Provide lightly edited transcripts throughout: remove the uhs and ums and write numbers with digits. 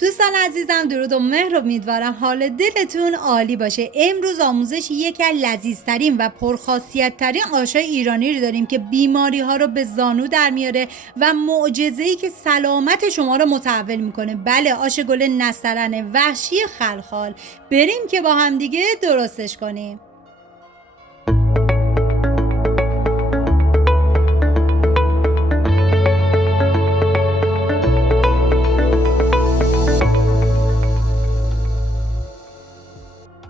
دوستان عزیزم درود و مهر، امیدوارم حال دلتون عالی باشه. امروز آموزش یکی از لذیذترین و پرخاصیت‌ترین آشای ایرانی رو داریم که بیماری ها رو به زانو در میاره و معجزه‌ای که سلامت شما رو متحول میکنه. بله، آش گل نسترن وحشی خلخال. بریم که با هم دیگه درستش کنیم.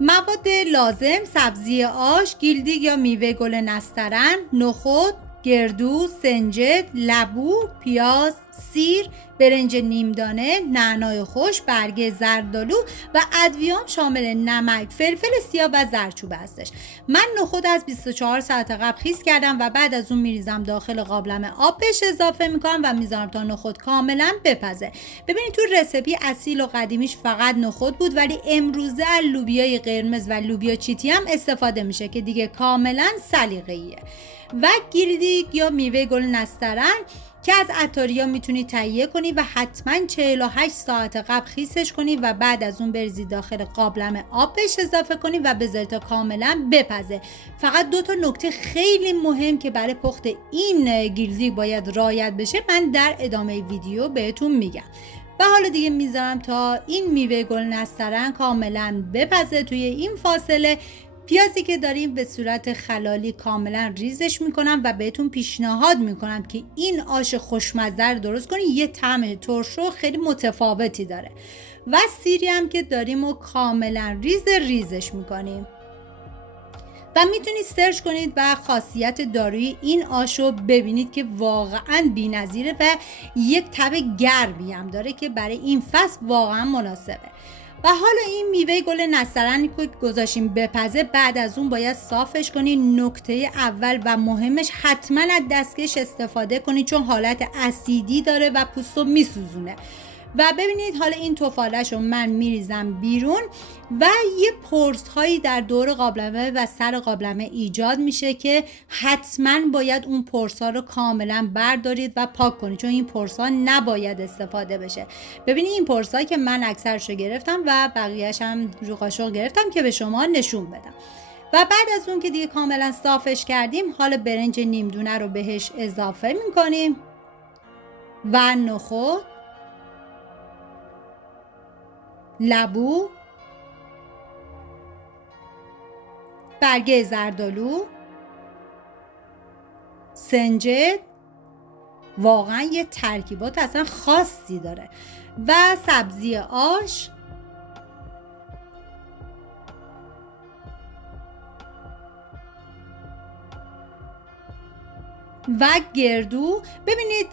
مواد لازم: سبزی آش، گیلدیگ یا میوه گل نسترن، نخود، گردو، سنجد، لبو، پیاز، سیر، برنج نیمدانه، نعنای خوش، برگ زردآلو و ادویه‌ام شامل نمک، فلفل سیاه و زردچوبه هستش. من نخود از 24 ساعت قبل خیس کردم و بعد از اون میریزم داخل قابلمه، آب بهش اضافه میکنم و میذارم تا نخود کاملا بپزه. ببینید تو رسیپی اصیل و قدیمیش فقط نخود بود، ولی امروزه از لوبیای قرمز و لوبیا چیتی هم استفاده میشه که دیگه کاملا سلیقه‌ایه. و گیلدیگ یا میوه گل نسترن که از عطاریا میتونید تهیه کنید و حتما 48 ساعت قبل خیسش کنید و بعد از اون بریزید داخل قابلمه، آب بهش اضافه کنید و بذارید تا کاملا بپزه. فقط 2 تا نکته خیلی مهم که برای پخت این گیلدیگ باید رعایت بشه من در ادامه ویدیو بهتون میگم. و حالا دیگه میذارم تا این میوه گل نسترن کاملا بپزه. توی این فاصله پیازی که داریم به صورت خلالی کاملا ریزش میکنم و بهتون پیشنهاد میکنم که این آش خوشمزه رو درست کنید. یه طعم ترش و خیلی متفاوتی داره. و سیری هم که داریم و کاملا ریزش میکنیم و میتونید سرچ کنید و خاصیت دارویی این آش رو ببینید که واقعا بی‌نظیره و یک تب گرمی هم داره که برای این فصل واقعا مناسبه. و حالا این میوه گل نسترن که گذاشیم بپزه، بعد از اون باید صافش کنید. نکته اول و مهمش حتما از دستکش استفاده کنید چون حالت اسیدی داره و پوستو میسوزونه. و ببینید حالا این تفالش رو من میریزم بیرون و یه پرس هایی در دور قابلمه و سر قابلمه ایجاد میشه که حتما باید اون پرس ها رو کاملا بردارید و پاک کنید چون این پرس ها نباید استفاده بشه. ببینید این پرس هایی که من اکثرش رو گرفتم و بقیه‌اش هم رو قاشق گرفتم که به شما نشون بدم. و بعد از اون که دیگه کاملا صافش کردیم، حالا برنج نیمدونه رو بهش اضافه میکنیم و نخود، لبو، برگ زردآلو، سنجد، واقعا یه ترکیبات اصلا خاصی داره، و سبزی آش و گردو. ببینید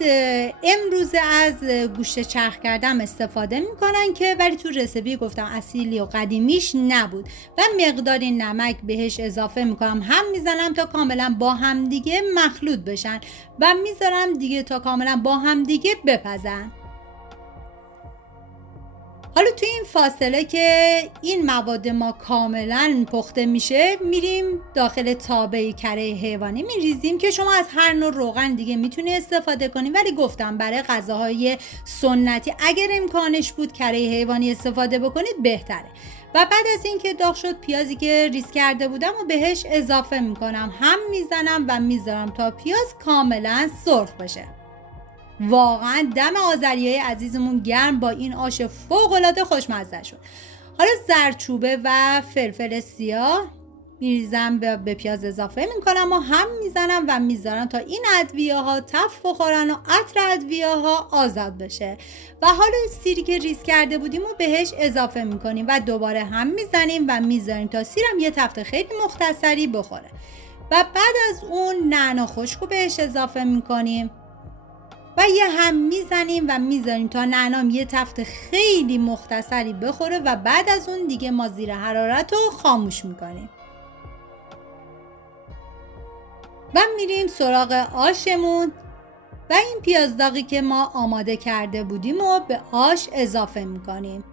امروز از گوشت چرخ کردم استفاده میکنن که ولی تو رسیپی گفتم اصیلی و قدیمیش نبود و مقداری نمک بهش اضافه میکنم، هم میزنم تا کاملا با هم دیگه مخلوط بشن و میذارم دیگه تا کاملا با هم دیگه بپزن. حالا توی این فاصله که این مواد ما کاملا پخته میشه، میریم داخل تابه کره حیوانی میریزیم که شما از هر نوع روغن دیگه میتونی استفاده کنی، ولی گفتم برای غذاهای سنتی اگر امکانش بود کره حیوانی استفاده بکنید بهتره. و بعد از اینکه داغ شد، پیازی که ریز کرده بودم و بهش اضافه میکنم، هم میزنم و میذارم تا پیاز کاملا سرخ بشه. واقعا دم آذریای عزیزمون گرم با این آش فوق‌العاده خوشمزه شد. حالا زردچوبه و فلفل سیاه میریزم به پیاز اضافه میکنم و هم میزنم و میذارم تا این ادویه ها تف بخورن و عطر ادویه ها آزاد بشه. و حالا سیری که ریز کرده بودیم و بهش اضافه میکنیم و دوباره هم میزنیم و میذاریم تا سیرم یه تفت خیلی مختصری بخوره. و بعد از اون نعنا خشک رو بهش اضافه میکنیم و یه هم میزنیم و میذاریم تا نعنام یه تفت خیلی مختصری بخوره و بعد از اون دیگه ما زیر حرارت رو خاموش میکنیم و میریم سراغ آشمون و این پیاز داغی که ما آماده کرده بودیم و به آش اضافه میکنیم.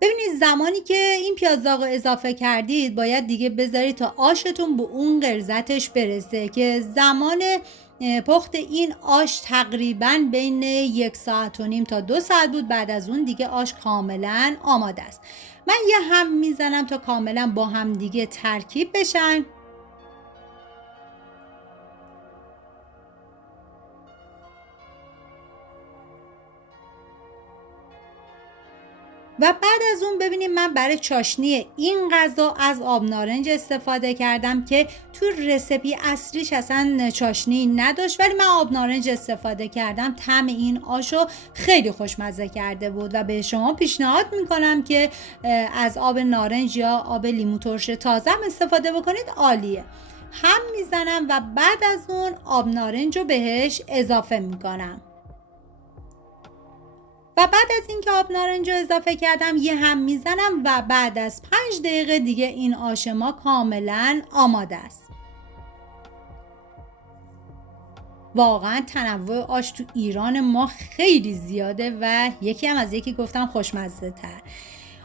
ببینید زمانی که این پیاز داغ اضافه کردید باید دیگه بذارید تا آشتون به اون غلظتش برسه که زمان پخت این آش تقریبا بین 1 ساعت و نیم تا 2 ساعت بود. بعد از اون دیگه آش کاملا آماده است. من یه هم میزنم تا کاملا با هم دیگه ترکیب بشن. و بعد از اون ببینیم من برای چاشنی این غذا از آب نارنج استفاده کردم که تو رسیپی اصلیش اصلا چاشنی نداشت، ولی من آب نارنج استفاده کردم. طعم این آشو خیلی خوشمزه کرده بود و به شما پیشنهاد میکنم که از آب نارنج یا آب لیمو ترش تازه هم استفاده بکنید، عالیه. هم میزنم و بعد از اون آب نارنج رو بهش اضافه میکنم. و بعد از اینکه آب نارنج رو اضافه کردم یه هم میزنم و بعد از 5 دقیقه دیگه این آش ما کاملا آماده است. واقعا تنوع آش تو ایران ما خیلی زیاده و یکی هم از یکی گفتم خوشمزه تر.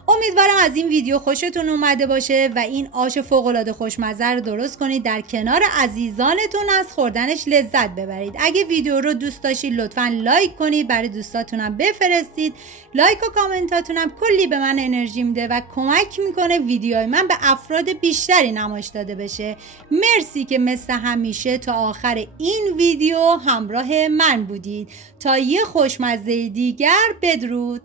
امیدوارم از این ویدیو خوشتون اومده باشه و این آش فوق‌العاده خوشمزه رو درست کنید، در کنار عزیزانتون از خوردنش لذت ببرید. اگه ویدیو رو دوست داشتید لطفاً لایک کنید، برای دوستاتونم بفرستید. لایک و کامنتاتونم کلی به من انرژی میده و کمک میکنه ویدیوهای من به افراد بیشتری نمایش داده بشه. مرسی که مثل همیشه تا آخر این ویدیو همراه من بودید. تا یه خوشمزه دیگر، بدرود.